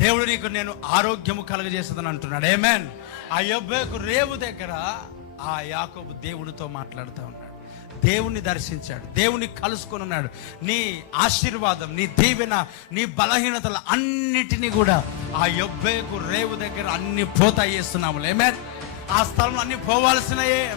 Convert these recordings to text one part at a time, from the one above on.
దేవుడు నీకు నేను ఆరోగ్యము కలగజేస్తుందని అంటున్నాడు. ఏమేన్ ఆ యొబ్బకు రేవు దగ్గర ఆ యాకోబు దేవునితో మాట్లాడుతూ ఉన్నాడు. దేవుణ్ణి దర్శించాడు. దేవుని కలుసుకొని ఉన్నాడు. నీ ఆశీర్వాదం నీ దీవెన నీ బలహీనతలు అన్నిటినీ కూడా ఆ యొబ్బేకు రేవు దగ్గర అన్ని పోతాయి చేస్తున్నాము ఏమేన్ ఆ స్థలంలో అన్ని పోవాల్సినయే.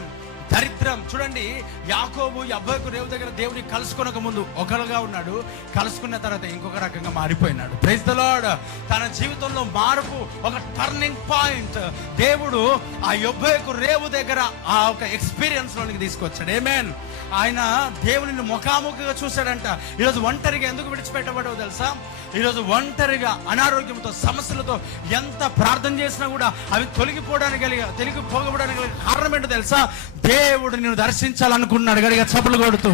దరిద్రం. చూడండి యాకోబు అబ్బాయికు రేవు దగ్గర దేవుని కలుసుకొనక ముందు ఒకరుగా ఉన్నాడు. కలుసుకున్న తర్వాత ఇంకొక రకంగా మారిపోయినాడు. ప్రైజ్ ద లార్డ్ తన జీవితంలో మార్పు ఒక టర్నింగ్ పాయింట్ దేవుడు ఆ అబ్బాయికు రేవు దగ్గర ఆ ఒక ఎక్స్పీరియన్స్ లోనికి తీసుకొచ్చాడు. ఏమేన్ ఆయన దేవుని ముఖాముఖిగా చూశాడంట. ఈరోజు ఒంటరిగా ఎందుకు విడిచిపెట్టబడవు తెలుసా? ఈరోజు ఒంటరిగా అనారోగ్యంతో సమస్యలతో ఎంత ప్రార్థన చేసినా కూడా అవి తొలగిపోవడానికి తొలగిపోకపోవడానికి కారణం ఏంటో తెలుసా? దేవుడు నిన్ను దర్శించాలనుకుంటున్నాడు. గడిగా చప్పులు కొడుతూ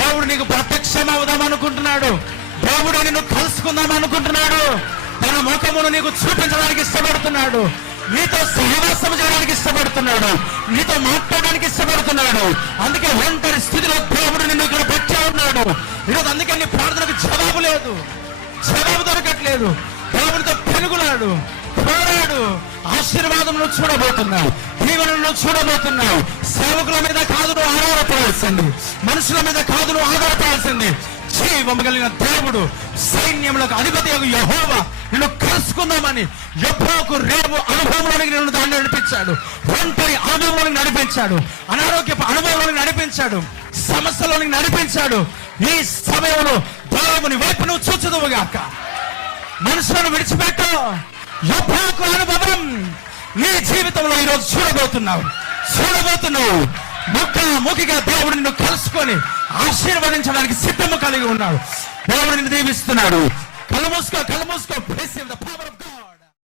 దేవుడు నీకు ప్రత్యక్షం అవుదాం అనుకుంటున్నాడు. దేవుడు నిన్ను కలుసుకుందాం అనుకుంటున్నాడు. తన ముఖమును నీకు చూపించడానికి ఇష్టపడుతున్నాడు. నీతో సహవాసం చేయడానికి ఇష్టపడుతున్నాడు. నీతో మాట్లాడడానికి ఇష్టపడుతున్నాడు. అందుకే ఒంటరి స్థితిలో దేవుడు నిన్ను ఇక్కడ పెట్టే ఉన్నాడు. ఈరోజు అందుకే నీ ప్రార్థనకు జవాబు లేదు. జవాబు దొరకట్లేదు. దేవుడితో పెరుగులాడు. పోరాడు ఆశీర్వాదం నువ్వు చూడబోతున్నావు. దీవెనలు చూడబోతున్నావు. సేవకుల మీద కాదు నువ్వు ఆధారపడాల్సింది. మనుషుల మీద కాదు నువ్వు ఆధారపడాల్సింది. జీవము కలిగిన దేవుడు సైన్యములకు అధిపతి యహోవ నిన్ను కలుసుకుందామని యహోకు రేపు అనుభవంలోనికి నిన్ను దాన్ని నడిపించాడు. ఒంటరి అనుభవంలోకి నడిపించాడు. అనారోగ్యపు అనుభవంలోకి నడిపించాడు. సమస్యలోనికి నడిపించాడు. ఈ సమయంలో దేవుని వైపు నువ్వు చూచదువుగాక మనుషులను విడిచిపెట్టు. యహోకు అనుభవం. నీ జీవితంలో ఈరోజు చూడబోతున్నావు. చూడబోతున్నావు. ముఖ ముఖిగా దేవుడు నిన్ను కలుసుకొని ఆశీర్వదించడానికి సిద్ధము కలిగి ఉన్నాడు. దేవుడిని నిన్ను దీవిస్తున్నాడు. కళ్ళు మూసుకో కళ్ళు మూసుకో. Receive the